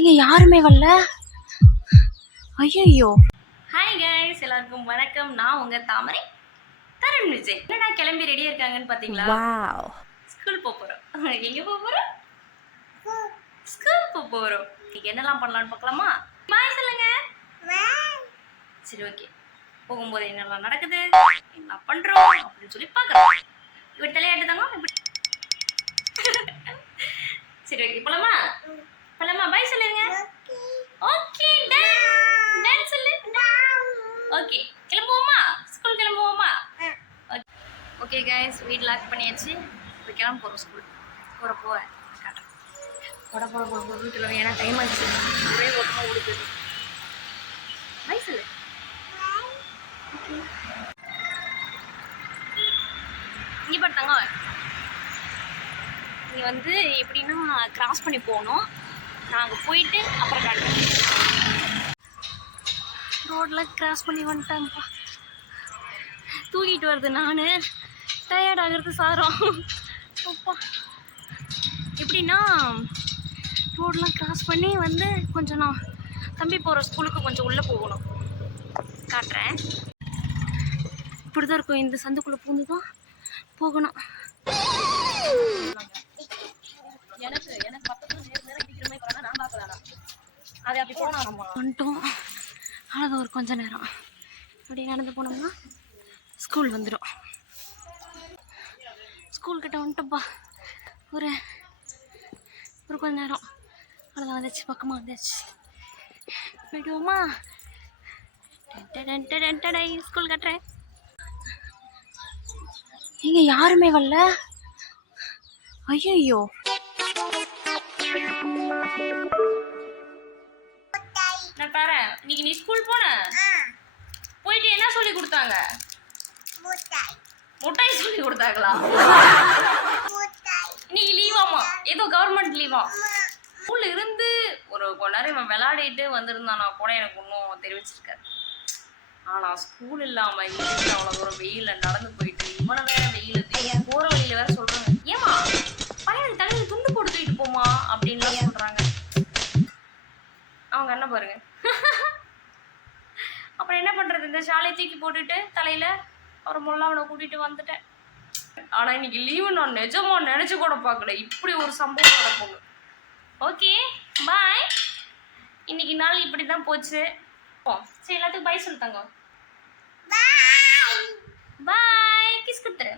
இங்க யாருமே வரல. ஐயோ. ஹாய் கைஸ், எல்லாருக்கும் வணக்கம். நான் உங்க தாமரை தருண் விஜய். என்னடா கிளம்பி ரெடியா இருக்காங்கன்னு பாத்தீங்களா? வாவ். ஸ்கூல் போறோம். எங்க போறோம்? ஸ்கூல் போறோம். இன்னைக்கு என்னெல்லாம் பண்ணலாம்னு பார்க்கலாமா? பாய் சொல்லுங்க. சரி, ஓகே. போகும்போது என்னெல்லாம் நடக்குது, என்ன பண்றோம் அப்படின்னு சொல்லி பார்க்கலாம். இப்படி தலையாட்டு தாங்க. சரி, ஓகே. போலாமா? பாய் சொல்லுங்க. ஓகே, டான்ஸ் சொல்லு. ஓகே, கிளம்புவோமா? ஸ்கூல் கிளம்புவோமா? ஓகே கைஸ், வீட் லாக் பண்ணியாச்சு. இப்போ கிளம்ப போகிறோம் ஸ்கூல். போகிறேன் காட்டுறேன். போட வீட்டில் ஏன்னா டைம் ஆச்சு. ஒரே ஓட்டமாக ஓடுது. பாய் சொல்லு. இங்கே பார்த்தாங்க. இங்கே வந்து எப்படின்னா கிராஸ் பண்ணி போகணும். நான் அங்கே போயிட்டு அப்புறம் காட்டுறேன். ரோடில் கிராஸ் பண்ணி வந்துட்டேன்ப்பா. தூக்கிட்டு வருது, நான் டயர்ட் ஆகிறது சாரம். அப்பா எப்படின்னா ரோடெலாம் கிராஸ் பண்ணி வந்து கொஞ்சம் நான் தம்பி போகிற ஸ்கூலுக்கு கொஞ்சம் உள்ளே போகணும். காட்டுறேன். இப்படி தான் இருக்கும். இந்த சந்துக்குள்ளே பூந்து தான் போகணும். எனக்கு பக்கத்தில் நேரம் பிடிக்கிற மாதிரி போகிறேன்னா நான் பார்க்கலாம். அதை அப்படி போகணும். வந்துட்டோம். அவ்வளோதான், ஒரு கொஞ்சம் நேரம் அப்படி நடந்து போனோம்னா ஸ்கூல் வந்துடும். ஸ்கூல்கிட்ட வந்துட்டோம்ப்பா. ஒரு கொஞ்ச நேரம் அவ்வளோதான், வந்துச்சு. பக்கமாக வந்துச்சு. போயிடுவோமா? ஸ்கூல் கட்டுறேன். இங்க யாருமே வரல. ஐயோ. நான் தரேன். இன்னைக்கு நீ ஸ்கூல் போன போயிட்டு என்ன சொல்லி கொடுத்தாங்க? முட்டாய் சொல்லி கொடுத்தாங்களா? இன்னைக்கு லீவாமா? ஏதோ கவர்மெண்ட் லீவா? ஸ்கூல்ல இருந்து ஒரு கொஞ்ச நேரம் இவன் விளையாடிட்டு வந்திருந்தானா கூட எனக்கு ஒன்றும் தெரிவிச்சிருக்காரு. ஆனால் ஸ்கூல் இல்லாமல் வீட்டுக்கு அவ்வளோ தூரம் வெயிலில் நடந்து போயிட்டு இவனை வேற வெயில் போகிற வழியில வேற சொல்கிறாங்க, ஏமா பையனுக்கு தலையில் துண்டு போட்டு தூக்கிட்டு போமா அப்படின்லாம் சொல்கிறாங்க. அவங்க என்ன பாருங்க. அப்புறம் என்ன பண்ணுறது, இந்த ஷாலை தூக்கி போட்டுட்டு தலையில் அப்புறம் அவனை கூட்டிகிட்டு வந்துட்டேன். ஆனால் இன்னைக்கு லீவு நான் நிஜமாக நினச்சி கூட பார்க்கல இப்படி ஒரு சம்பவம் நடக்கும். ஓகே, பாய். இன்னைக்கு நாள் இப்படி தான் போச்சு. சரி, எல்லாத்துக்கும் பாய் சொல்லிட்டாங்க. பாய், கிஸ் கொடுத்துரு.